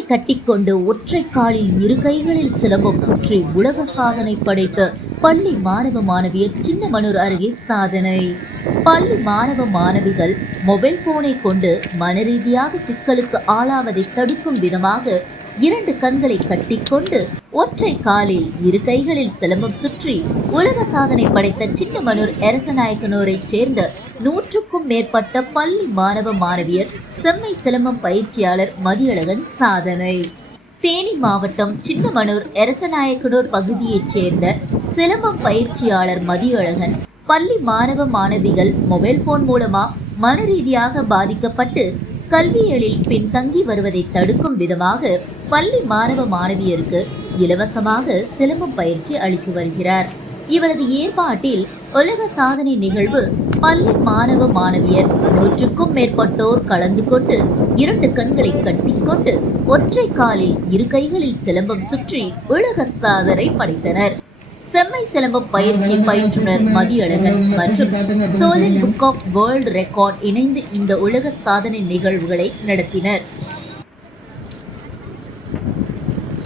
கண்களை கட்டிக்கொண்டு ஒற்றை காலில் இரு கைகளில் சிலம்பம் சுற்றி உலக சாதனை படைத்த பள்ளி மாணவ மாணவியர் சின்னமனூர் அருகே சாதனை. பள்ளி மாணவ மாணவிகள் மொபைல் போனை கொண்டு மனரீதியாக சிக்கலுக்கு ஆளாவதை தடுக்கும் விதமாக 2 கண்களை கட்டிக்கொண்டு ஒற்றை காலில் இரு கைகளில் சிலம்பம் சுற்றி உலக சாதனை படைத்த சின்னமனூர் அரசநாயக்கனூரைச் சேர்ந்த 100க்கும் மேற்பட்ட பள்ளி மாணவ மாணவியர் செம்மை சிலம்பம் பயிற்சியாளர் மதியழகன் சாதனை. தேனி மாவட்டம் சின்னமனூர் அரசநாயக்கனூர் பகுதியைச் சேர்ந்த சிலம்பம் பயிற்சியாளர் மதியழகன் பள்ளி மாணவ மாணவிகள் மொபைல் போன் மூலமா மனரீதியாக பாதிக்கப்பட்டு கல்வியலில் பின்தங்கி வருவதை தடுக்கும் விதமாக பள்ளி மாணவ மாணவியருக்கு இலவசமாக சிலம்பம் பயிற்சி அளித்து வருகிறார். இவரது ஏற்பாட்டில் உலக சாதனை நிகழ்வு பள்ளி மாணவ மாணவியர் 100க்கும் மேற்பட்டோர் கலந்து கொண்டு 2 கண்களை கட்டிக்கொண்டு ஒற்றை காலில் இரு கைகளில் சிலம்பம் சுற்றி உலக சாதனை படைத்தனர். செம்மை சிலம்பம் பயிற்சி பயிற்றுனர் மதியழகன் மற்றும் Solan book of world record இணைந்து இந்த உலக சாதனை நிகழ்வுகளை நடத்தினர்.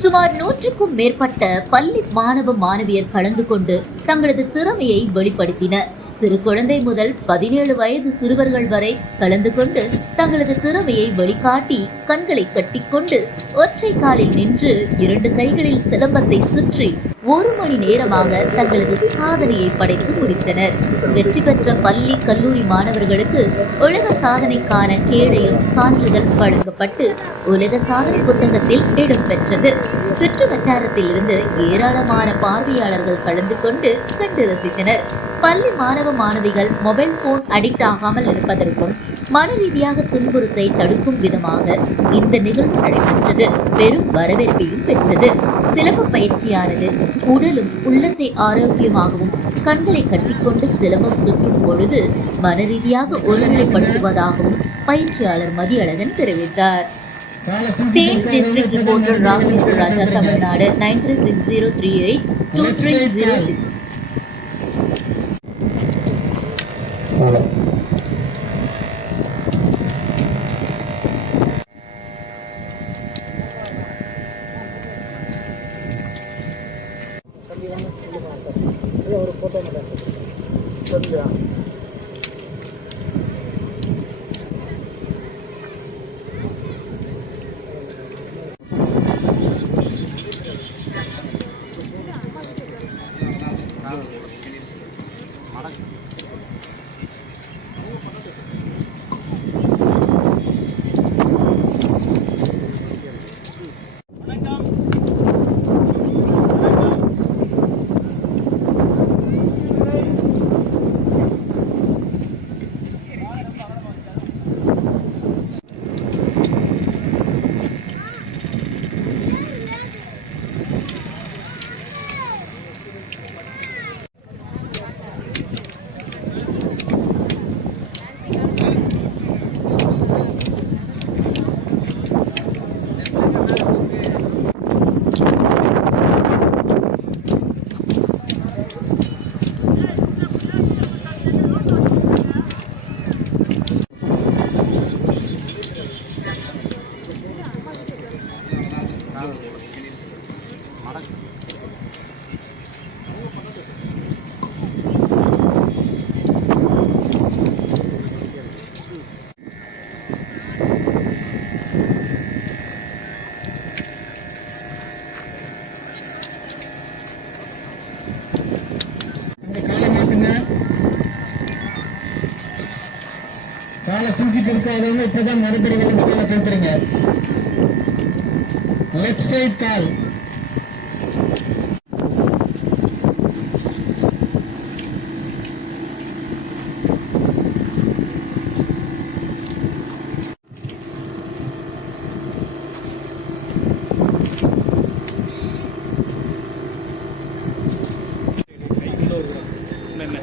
சுமார் 100க்கும் மேற்பட்ட பள்ளி மாணவ மாணவியர் கலந்து கொண்டு தங்களது திறமையை வெளிப்படுத்தினர். சிறு குழந்தை முதல் 17 வயது சிறுவர்கள் வரை கலந்து கொண்டு தங்களது திறமையை வெளிக்காட்டி கண்களை கட்டிக்கொண்டு ஒற்றை காலில் நின்று 2 கைகளில் சிலம்பத்தை சுற்றி 1 மணி நேரமாக தங்களது சாதனையை படைத்து முடித்தனர். வெற்றி பெற்ற பள்ளி கல்லூரி மாணவர்களுக்கு உலக சாதனைக்கான கேடயம் சான்றிதழ் வழங்கப்பட்டு உலக சாதனை புத்தகத்தில் இடம்பெற்றது. சுற்று வட்டாரத்தில் இருந்து ஏராளமான பார்வையாளர்கள் கலந்து கொண்டு கண்டு ரசித்தனர். பள்ளி மாணவ மாணவிகள் மொபைல் போன் அடிக்ட் ஆகாமல் இருப்பதற்கும் மன ரீதியாக துன்புறுத்தை தடுக்கும் விதமாக இந்த நிகழ்வு நடைபெற்றது. பெரும் வரவேற்பையும் பெற்றது. சிலம்பம் பயிற்சியானது உடலும் உள்ளத்தை ஆரோக்கியமாகவும் கண்களை கட்டிக்கொண்டு சிலம்பம் சுற்றும் பொழுது மன ரீதியாக ஒருநிலைப்படுத்துவதாகவும் பயிற்சியாளர் மதியழகன் தெரிவித்தார். தேன் டிஸ்ட்ரிக்ட் ரிப்போர்ட்டர் ராகவேந்திர ராஜா, தமிழ்நாடு 9360382306. ஒரு போட்டோ சரியா? காலை தூக்கிட்டு இருக்காதவங்க இப்பதான் மறுபடி விழுந்து காலை தூக்குறீங்க. லெப்ட் சைட் கால். என்ன